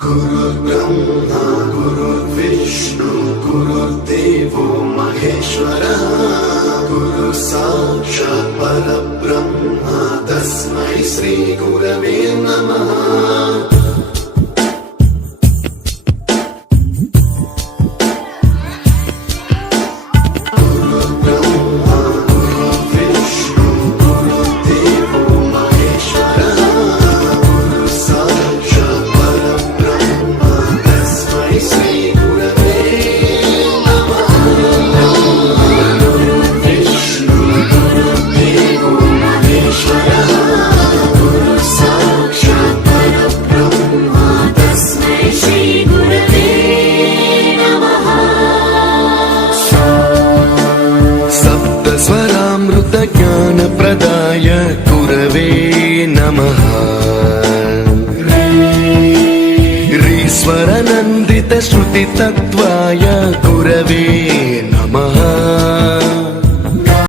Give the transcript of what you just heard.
गुरुर्ब्रह्मा गुरुर्विष्णु गुरुर्देवो महेश्वरः गुरु साक्षात् परब्रह्म तस्मै श्री गुरवे नमः। स्वरामृत ज्ञान प्रदाय गुरवे नमः। ऋस्वर नन्दित श्रुति तत्त्वाय गुरवे